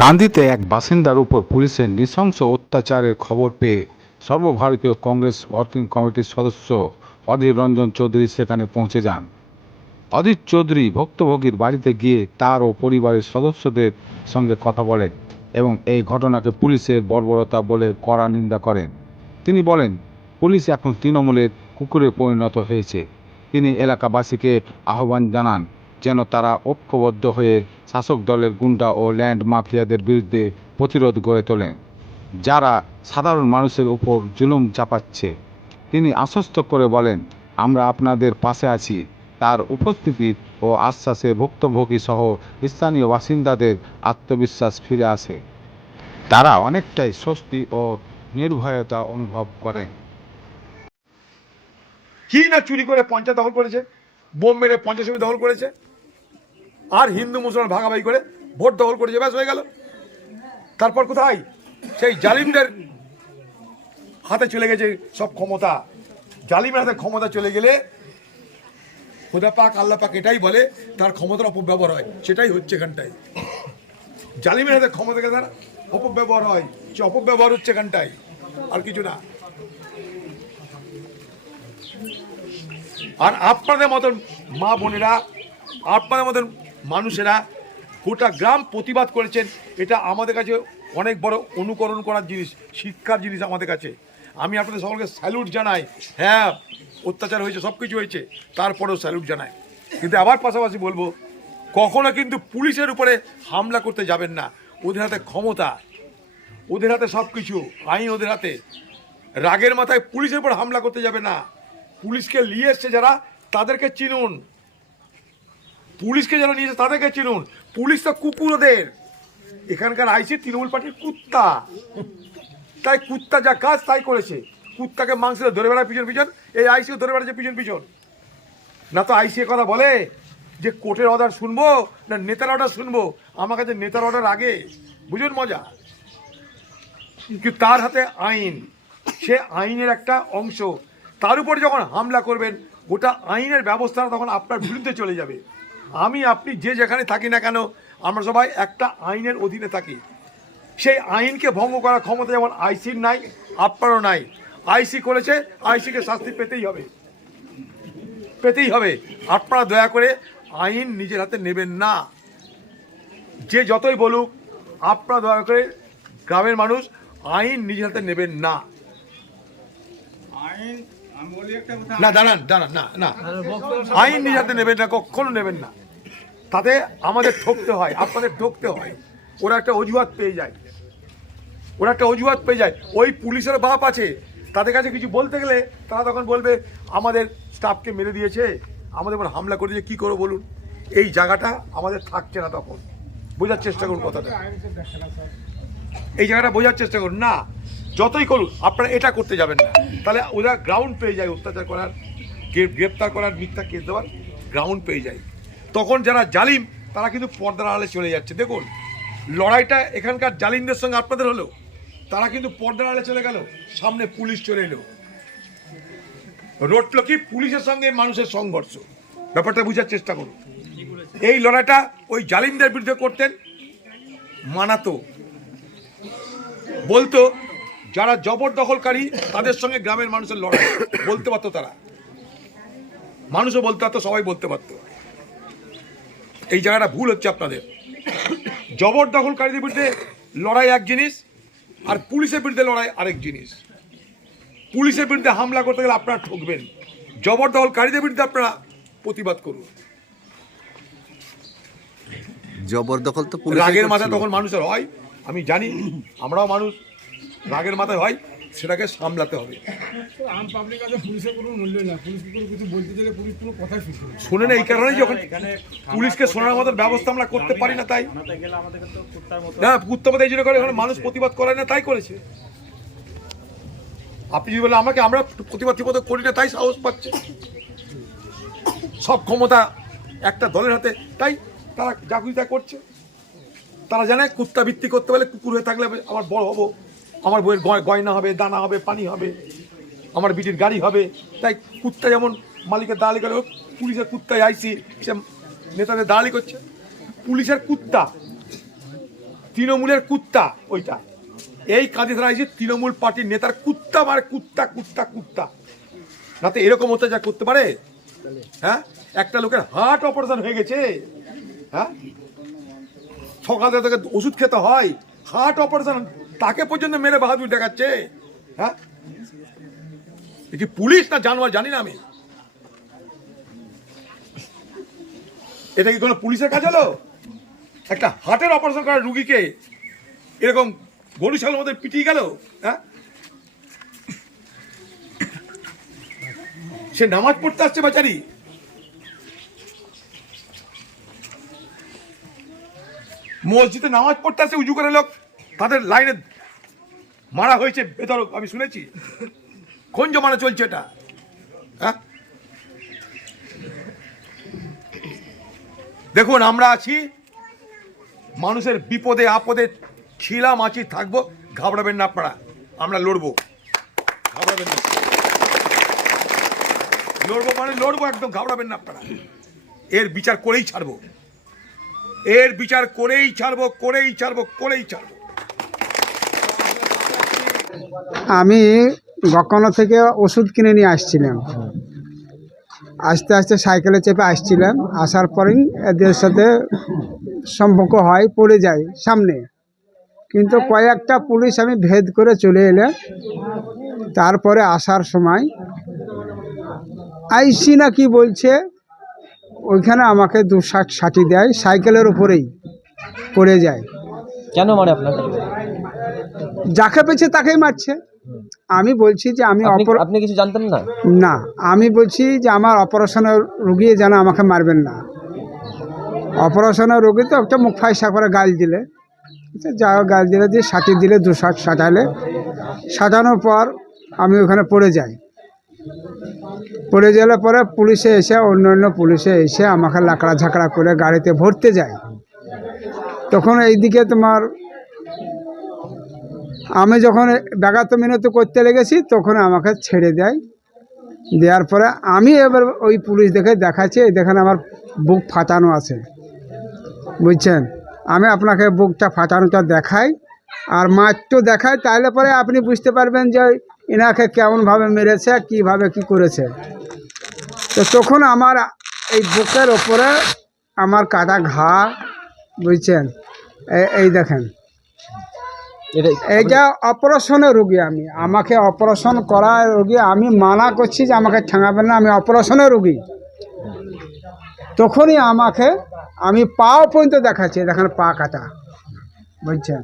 কান্দিতে এক বাসিন্দার উপর পুলিশের নৃশংস অত্যাচারের খবর পেয়ে সর্বভারতীয় কংগ্রেস ওয়ার্কিং কমিটির সদস্য অধীর রঞ্জন চৌধুরী সেখানে পৌঁছে যান। অধীর চৌধুরী ভুক্তভোগীর বাড়িতে গিয়ে তার ও পরিবারের সদস্যদের সঙ্গে কথা বলেন এবং এই ঘটনাকে পুলিশের বর্বরতা বলে কড়া নিন্দা করেন। তিনি বলেন, পুলিশ এখন তৃণমূলের কুকুরে পরিণত হয়েছে। তিনি এলাকাবাসীকে আহ্বান জানান যেন তারা ঐক্যবদ্ধ হয়ে শাসক দলের গুন্ডা ও ল্যান্ড মাফিয়াদের বিরুদ্ধে প্রতিরোধ গড়ে তোলেন, যারা সাধারণ মানুষের উপর জুলুম চাপাচ্ছে। তিনি আশ্বস্ত করে বলেন, আমরা আপনাদের পাশে আছি। তার উপস্থিতি ও আশ্বাসে ভুক্তভোগী সহ স্থানীয় বাসিন্দাদের আত্মবিশ্বাস ফিরে আসে। তারা অনেকটাই স্বস্তি ও নির্ভয়তা অনুভব করেন। কি না চুরি করে পঞ্চায়েত দখল করেছে, বোম মেরে পঞ্চায়েত সমিতি দখল করেছে, আর হিন্দু মুসলমান ভাগাভাগি করে ভোট দখল করেছে, ব্যাস হয়ে গেল। তারপর কোথায় সেই জালিমদের হাতে চলে গেছে সব ক্ষমতা। জালিমের হাতে ক্ষমতা চলে গেলে খোদা পাক আল্লাহ পাক এটাই বলে তার ক্ষমতার অপব্যবহার হয়, সেটাই হচ্ছে এখানটায়। জালিমের হাতে ক্ষমতা গেলে তার অপব্যবহার হয়, সে অপব্যবহার হচ্ছে এখানটায়, আর কিছু না। আর আপনাদের মতন মা বোনেরা, আপনাদের মতন মানুষেরা গোটা গ্রাম প্রতিবাদ করেছেন, এটা আমাদের কাছে অনেক বড় অনুকরণ করার জিনিস, শিক্ষার জিনিস আমাদের কাছে। আমি আপনাদের সকলকে স্যালুট জানাই। হ্যাঁ, অত্যাচার হয়েছে, সব কিছু হয়েছে, তারপরেও স্যালুট জানাই। কিন্তু আবার পাশাপাশি বলবো, কখনো কিন্তু পুলিশের উপরে হামলা করতে যাবেন না। ওদের হাতে ক্ষমতা, ওদের হাতে সব কিছু, আইন ওদের হাতে। রাগের মাথায় পুলিশের উপর হামলা করতে যাবে না। পুলিশকে নিয়ে এসছে যারা, তাদেরকে চিনুন। পুলিশকে যারা নিয়ে এসছে তাদেরকে চিনুন। পুলিশ তো কুকুর ওদের। এখানকার আইসি তৃণমূল পার্টির কুত্তা, তাই কুত্তা যা কাজ তাই করেছে। কুত্তাকে মাংস ধরে বেড়ায় পিছন পিছন, এই আইসিও ধরে বেড়াচ্ছে পিছন পিছন। না তো আইসি কথা বলে যে কোর্টের অর্ডার শুনবো না নেতার অর্ডার শুনবো। আমার কাছে নেতার অর্ডার আগে, বুঝুন মজা। কিন্তু তার হাতে আইন, সে আইনের একটা অংশ। তার উপর যখন হামলা করবেন, গোটা আইনের ব্যবস্থা তখন আপনার বিরুদ্ধে চলে যাবে। আমি আপনি যে যেখানে থাকি না কেন, আমরা সবাই একটা আইনের অধীনে থাকি। সেই আইনকে ভঙ্গ করার ক্ষমতা যেমন আইসির নাই, আপনারও নাই। আইসি করেছে, আইসিকে শাস্তি পেতেই হবে, পেতেই হবে। আপনারা দয়া করে আইন নিজের হাতে নেবেন না। যে যতই বলুক, আপনারা দয়া করে গ্রামের মানুষ আইন নিজের হাতে নেবেন না। না দাঁড়ান দাঁড়ান, না না, আইন নিজের হাতে নেবেন না, কখনো নেবেন না। তাতে আমাদের ঠকতে হয়, আপনাদের ঠকতে হয়। ওরা একটা অজুহাত পেয়ে যায়, ওরা একটা অজুহাত পেয়ে যায়। ওই পুলিশের বাপ আছে, তাদের কাছে কিছু বলতে গেলে তারা তখন বলবে আমাদের স্টাফকে মেরে দিয়েছে, আমাদের উপর হামলা করে দিয়েছে, কী করবো বলুন। এই জায়গাটা আমাদের থাকছে না। তখন বোঝার চেষ্টা করুন কথাটা, এই জায়গাটা বোঝার চেষ্টা করুন। না, যতই করুন আপনারা এটা করতে যাবেন না। তাহলে ওরা গ্রাউন্ড পেয়ে যায় অত্যাচার করার, গ্রেপ্তার করার, মিথ্যা কেস দেওয়ার গ্রাউন্ড পেয়ে যায়। তখন যারা জালিম তারা কিন্তু পর্দার আড়ালে চলে যাচ্ছে। দেখুন, লড়াইটা এখানকার জালিমদের সঙ্গে আপনাদের হলো, তারা কিন্তু পর্দার আড়ালে চলে গেল, সামনে পুলিশ চলে এলো। রটলো কি পুলিশের সঙ্গে মানুষের সংঘর্ষ। ব্যাপারটা বুঝার চেষ্টা করুন। এই লড়াইটা ওই জালিমদের বিরুদ্ধে করতেন, মানাতো, বলতো যারা জবরদখলকারী তাদের সঙ্গে গ্রামের মানুষের লড়াই বলতে পারতো, তারা মানুষও বলতে পারতো, সবাই বলতে পারতো। এই জায়গাটা ভুল হচ্ছে আপনাদের। জবরদখলকারীদের বিরুদ্ধে লড়াই এক জিনিস, আর পুলিশের বিরুদ্ধে লড়াই আরেক জিনিস। পুলিশের বিরুদ্ধে হামলা করতে গেলে আপনারা ঠকবেন, জবরদখলকারীদের বিরুদ্ধে আপনারা প্রতিবাদ করুন। জবরদখল তো রাগের মাথায় তখন মানুষের হয়, আমি জানি, আমরাও মানুষ, রাগের মাথায় হয়, সেটাকে সামলাতে হবে। শুনে না, এই কারণেই যখন পুলিশকে শোনার মতো ব্যবস্থা আমরা করতে পারি না, তাই না কুত্তার মতো এই জন্য করে, এখানে মানুষ প্রতিবাদ করে না, তাই করেছে। আপনি যদি বলেন আমাকে, আমরা প্রতিবাদ করি না, তাই সাহস পাচ্ছে। সব ক্ষমতা একটা দলের হাতে, তাই তারা জাগরিতা করছে। তারা জানে কুত্তা ভিত্তি করতে পারলে, কুকুর হয়ে থাকলে আমার বড় হবো, আমার বইয়ের গয়না হবে, দানা হবে, পানি হবে, আমার বিটির গাড়ি হবে। তাই কুত্তা যেমন মালিকের দালালি করে, পুলিশের কুত্তায় আইসি সে নেতাদের দালালি করছে। পুলিশের কুত্তা তৃণমূলের কুত্তা ওইটা, এই কাঁধে ধরা হয়েছে তৃণমূল পার্টির নেতার কুত্তা, মানে কুত্তা কুত্তা কুত্তা। রাতে এরকম অত্যাচার করতে পারে? হ্যাঁ, একটা লোকের হার্ট অপারেশন হয়ে গেছে, হ্যাঁ, সকালে তাকে ওষুধ খেতে হয়, হার্ট অপারেশন, তাকে পর্যন্ত মেরে বাহাদুর দেখাচ্ছে। হ্যাঁ, এ কি পুলিশ না জানোয়ার জানি না আমি। এটা কি কোনো পুলিশের কাজ হলো? একটা হার্টের অপারেশন করা রুগীকে এরকম গরু ছাগলের মধ্যে পিটিয়ে গেল। হ্যাঁ, সে নামাজ পড়তে আসছে বেচারি, মসজিদে নামাজ পড়তে আসছে উজু করে লোক, তাদের লাইনে মারা হয়েছে বেধড়ক, আমি শুনেছি। কোন জমানা চলছে এটা? হ্যাঁ, দেখুন আমরা আছি, মানুষের বিপদে আপদে ছিলাম, আছি, থাকবো, ঘাবড়াবেন না আপনারা, আমরা লড়বো, ঘাবড়াবেন না, লড়বো মানে লড়বো, একদম ঘাবড়াবেন না আপনারা। এর বিচার করেই ছাড়বো, এর বিচার করেই ছাড়বো, করেই ছাড়বো, করেই ছাড়বো। আমি গকনা থেকে ওষুধ কিনে নিয়ে আসছিলাম, আস্তে আস্তে সাইকেলে চেপে আসছিলাম, আসার পরেই এদের সাথে সম্পর্ক হয়, পড়ে যায় সামনে, কিন্তু কয়েকটা পুলিশ আমি ভেদ করে চলে এলাম। তারপরে আসার সময় আইসি না কি বলছে, ওইখানে আমাকে 260 দেয়, সাইকেলের উপরেই পড়ে যায়। কেন মারে আপনাকে? যাকে পেয়েছে তাকেই মারছে। আমি বলছি যে আমি আপনি কিছু জানতেন না? না, আমি বলছি যে আমার অপারেশনের রুগী যেন আমাকে মারবেন না। অপারেশনের রুগী তো একটা মুখ ফাইসা করে গাল দিলে, যা গাল দিলে দিয়ে 60 দিলে, 260 সাজালে, সাজানোর পর আমি ওখানে পড়ে যাই। পড়ে গেলে পরে পুলিশে এসে, অন্য পুলিশে এসে আমাকে লাকড়া ঝাঁকড়া করে গাড়িতে ভরতে যায়। তখন এইদিকে তোমার আমি যখন ব্যাঘাত মিনত করতে লেগেছি, তখন আমাকে ছেড়ে দেয়। দেওয়ার পরে আমি এবার ওই পুলিশ দেখে দেখাচ্ছি, এই দেখেন আমার বুক ফাটানো আছে, বুঝছেন। আমি আপনাকে বুকটা ফাটানোটা দেখাই আর মারটো দেখাই, তাহলে পরে আপনি বুঝতে পারবেন যে এনাকে কেমনভাবে মেরেছে, কিভাবে কি করেছে। তো তখন আমার এই বুকের ওপরে আমার কাটা ঘা, বুঝছেন, এই দেখেন, এইটা অপারেশনের রোগী। আমাকে অপারেশন করা রোগী, আমি মানা করছি যে আমাকে ঠেঙাবেন না, আমি অপারেশনের রোগী। তখনই আমাকে আমি পাও পর্যন্ত দেখাচ্ছি, দেখেন পা কাটা, বুঝছেন,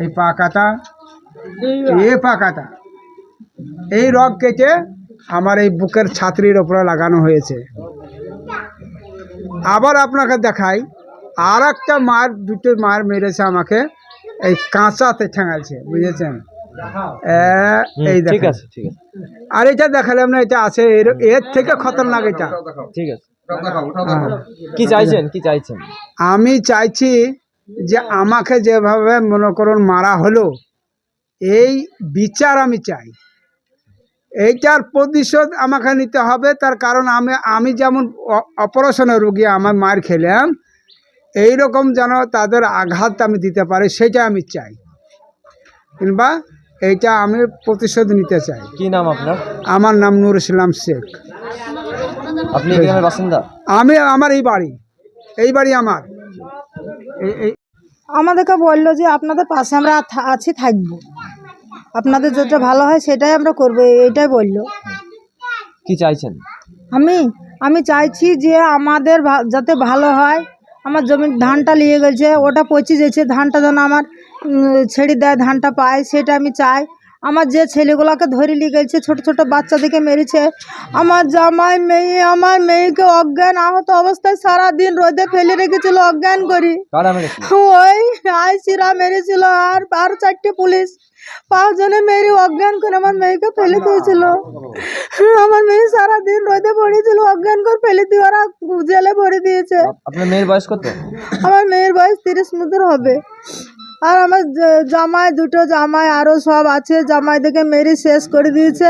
এই পা কাটা, এই পা কাটা, এই রগ কেটে আমার এই বুকের ছাত্রীর ওপরে লাগানো হয়েছে। আবার আপনাকে দেখাই, আর একটা মার, দুটো মার মেরেছে আমাকে, এই কাঁচাতে ঠেঙাচ্ছে, বুঝেছেন। এই ঠিক দেখেন, আছে, ঠিক আছে, আর এটা দেখালাম না, এটা আছে, এর থেকে খতরনাক এটা। ঠিক আছে। কি চাইছেন, কি চাইছেন? আমি চাইছি যে আমাকে যেভাবে মনে করুন মারা হলো, এই বিচার আমি চাই। এইটার প্রতিশোধ আমাকে নিতে হবে, তার কারণ আমি যেমন অপারেশনের রোগী, আমার মার খেলাম, এইরকম যেন তাদের আঘাত আমি দিতে পারি, সেটা আমি চাই, কিংবা এইটা আমি প্রতিশোধ নিতে চাই। কি নাম আপনার? আমার নাম নূর ইসলাম শেখ। আপনি এই গ্রামের বাসিন্দা? আমার এই বাড়ি আমার। আমাদেরকে বললো যে আপনাদের পাশে আমরা আছি, থাকবো, আপনাদের যেটা ভালো হয় সেটাই আমরা করবো, এইটাই বললো। কি চাইছেন? আমি চাইছি যে আমাদের যাতে ভালো হয়। আমার জমির ধানটা নিয়ে গেছে, ওটা পচে যেছে, ধানটা যেন আমার ছেড়ে দেয়, ধানটা পায়, সেটা আমি চাই। আমার যে ছেলেগুলোকে ধরে নিয়ে গেছে, ছোট ছোট বাচ্চাদেরকে মেরেছে, আমার জামাই মেয়ে, আমার মেয়েকে অজ্ঞান আহত অবস্থায় সারাদিন রোদে ফেলে রেখেছিল অজ্ঞান করি। ওই আইসিরা মেরেছিল, আর 4টে পুলিশ 5 জনে মেরে অজ্ঞান করে আমার মেয়েকে ফেলে দিয়েছিল। আমার মেয়ে সারাদিন রোদে পড়েছিল, অজ্ঞান করে ফেলে দিয়ে ওরা জেলে ভরে দিয়েছে। আপনার মেয়ের বয়স কত? আমার মেয়ের বয়স 30 মতো হবে। আর আমার জামাই, 2টো জামাই আরও সব আছে, জামাইদেরকে মেরে শেষ করে দিয়েছে।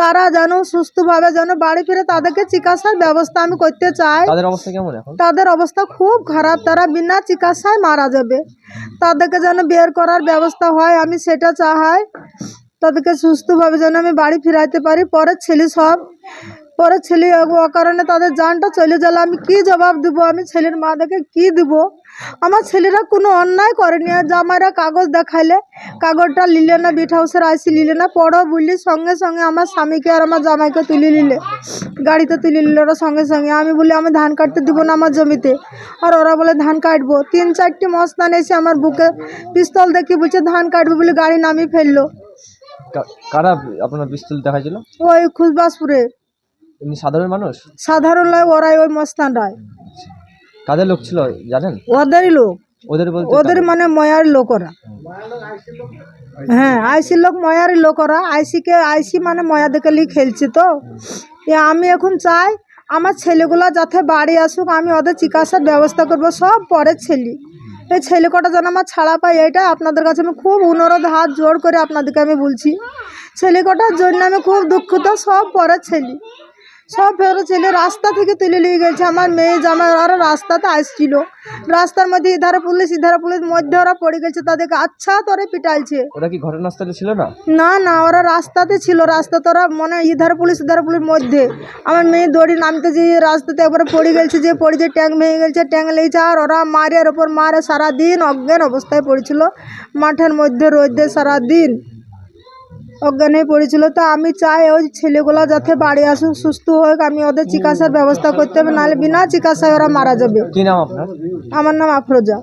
তারা যেন সুস্থভাবে যেন বাড়ি ফিরে, তাদেরকে চিকিৎসার ব্যবস্থা আমি করতে চাই। তাদের অবস্থা কেমন এখন? তাদের অবস্থা খুব খারাপ, তারা বিনা চিকিৎসায় মারা যাবে। তাদেরকে যেন বের করার ব্যবস্থা হয়, আমি সেটা চাই। তাদেরকে সুস্থভাবে যেন আমি বাড়ি ফিরাইতে পারি। পরের ছেলে অকারণে তাদের জানটা চলে গেল, আমি কি জবাব দেবো? আমি ছেলের মাদেরকে কি দেবো? আমার ছেলেরা কোনো অন্যায় করেনি। আর জামাইরা কাগজ দেখাইলে কাগজটা নিলে না, বিট হাউসের আইসি নিলে না, পড়ো বললি সঙ্গে সঙ্গে আমার স্বামীকে আর আমার জামাইকে তুলে নিলে, গাড়িতে তুলে নিল ওরা সঙ্গে সঙ্গে। আমি বলি আমি ধান কাটতে দিব না আমার জমিতে, আর ওরা বলে ধান কাটবো। 3-4টি মস্তান এসে আমার বুকে পিস্তল দেখি বলছে ধান কাটবো বলে গাড়ি নামিয়ে ফেললো। কারা আপনার পিস্তল দেখাইছিল? ওই খুশবাসপুরে এমনি সাধারণ মানুষ? সাধারণ নয়, ওরাই ওই মস্তানরাই। কাদের লোক ছিল জানেন? ওদেরই লোক, ওদের বলতে ওদের মানে ময়ার লোক ওরা। হ্যাঁ, আইসি লোক, ময়ারই লোক ওরা। আইসি মানে ময়াদেরকে লিয়ে খেলছে। তো আমি এখন চাই আমার ছেলেগুলা যাতে বাড়ি আসুক, আমি ওদের চিকিৎসার ব্যবস্থা করব। সব পরের ছেলে, এই ছেলে কটা যেন আমার ছাড়া পায়, এটা আপনাদের কাছে আমি খুব অনুরোধ হাত জোড় করে আপনাদেরকে আমি বলছি। ছেলে কটার জন্য আমি খুব দুঃখিত। সব পরের ছেলে রাস্তা থেকে তুলে নিয়ে গেছে। আমার মেয়ে জামাই ওরা রাস্তাতে আসছিল, রাস্তার মধ্যে ইধারে পুলিশ মধ্যে ওরা পড়ে গেছে, তাদেরকে আচ্ছা তোরে পিটাইছে। ওরা কি ঘটনাস্থলে ছিল না? না, ওরা রাস্তাতে ছিল। রাস্তাতে ওরা মানে ইধারে পুলিশ মধ্যে। আমার মেয়ে দড়ি নামতে যেয়ে রাস্তাতে একবারে পড়ে গেছে, যে পড়েছে ট্যাং ভেঙে গেছে, ট্যাং লেগেছে। আর ওরা মারের ওপর মারে, সারাদিন অজ্ঞান অবস্থায় পড়েছিল মাঠের মধ্যে রোদে, সারাদিন অজ্ঞান হয়ে পড়েছিল। তো আমি চাই ওই ছেলেগুলো যাতে বাড়ি আসুক, সুস্থ হোক। আমি ওদের চিকিৎসার ব্যবস্থা করতে হবে, নাহলে বিনা চিকিৎসায় ওরা মারা যাবে। কি নাম আপনার? আমার নাম আফরোজা।